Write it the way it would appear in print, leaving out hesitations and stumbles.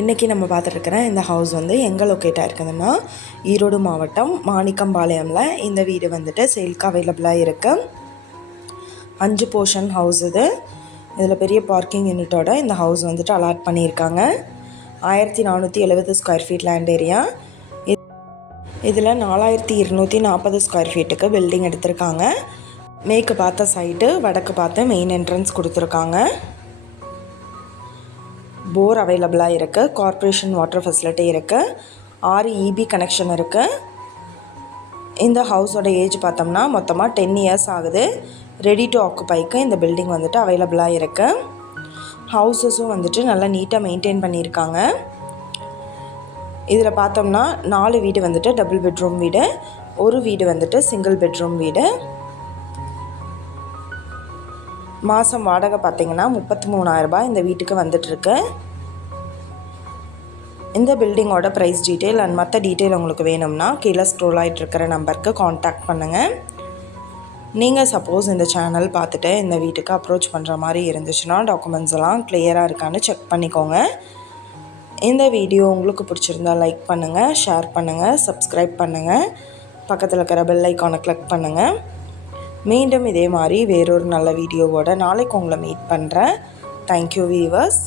இன்றைக்கி நம்ம பார்த்துட்ருக்கிற இந்த ஹவுஸ் வந்து எங்கே லொக்கேட் ஆகிருக்குதுன்னா ஈரோடு மாவட்டம் மாணிக்கம்பாளையமில் இந்த வீடு வந்துட்டு சேல்க்கு அவைலபிளாக இருக்குது. 5 போர்ஷன் ஹவுஸ் இது. இதில் பெரிய பார்க்கிங் யூனிட்டோட இந்த ஹவுஸ் வந்துட்டு அலாட் பண்ணியிருக்காங்க. 1470 ஸ்கொயர் ஃபீட் லேண்ட் ஏரியா. இதில் 4240 ஸ்கொயர் ஃபீட்டுக்கு பில்டிங் எடுத்திருக்காங்க. மேற்கு பார்த்த சைட்டு, வடக்கு பார்த்து மெயின் என்ட்ரன்ஸ் கொடுத்துருக்காங்க. போர் அவைலபிளாக இருக்குது. கார்ப்பரேஷன் வாட்டர் ஃபெசிலிட்டி இருக்குது. 6 EB கனெக்ஷன் இருக்குது. இந்த ஹவுஸோட ஏஜ் பார்த்தோம்னா மொத்தமாக 10 இயர்ஸ் ஆகுது. ரெடி டு ஆக்குபைக்கு இந்த பில்டிங் வந்துட்டு அவைலபிளாக இருக்குது. ஹவுஸஸும் வந்துட்டு நல்லா நீட்டாக மெயின்டைன் பண்ணியிருக்காங்க. இதில் பார்த்தோம்னா 4 வீடு வந்துட்டு டபுள் பெட்ரூம் வீடு, ஒரு வீடு வந்துட்டு சிங்கிள் பெட்ரூம் வீடு. மாதம் வாடகை பார்த்திங்கன்னா 33,000 இந்த வீட்டுக்கு வந்துட்டுருக்கு. இந்த பில்டிங்கோட ப்ரைஸ் டீட்டெயில் அண்ட் மற்ற டீட்டெயில் உங்களுக்கு வேணும்னா கீழே ஸ்க்ரோல் ஆகிட்டு இருக்கிற நம்பருக்கு காண்டாக்ட் பண்ணுங்கள். நீங்கள் சப்போஸ் இந்த சேனல் பார்த்துட்டு இந்த வீட்டுக்கு அப்ரோச் பண்ணுற மாதிரி இருந்துச்சுன்னா டாக்குமெண்ட்ஸ் எல்லாம் கிளியராக இருக்கான்னு செக் பண்ணிக்கோங்க. இந்த வீடியோ உங்களுக்கு பிடிச்சிருந்தா லைக் பண்ணுங்கள், ஷேர் பண்ணுங்கள், சப்ஸ்கிரைப் பண்ணுங்கள், பக்கத்தில் இருக்கிற பெல் ஐக்கானை கிளிக் பண்ணுங்கள். மீண்டும் இதே மாதிரி வேறொரு நல்ல வீடியோவோட நாளைக்கு உங்களை மீட் பண்ணுறேன். Thank you viewers.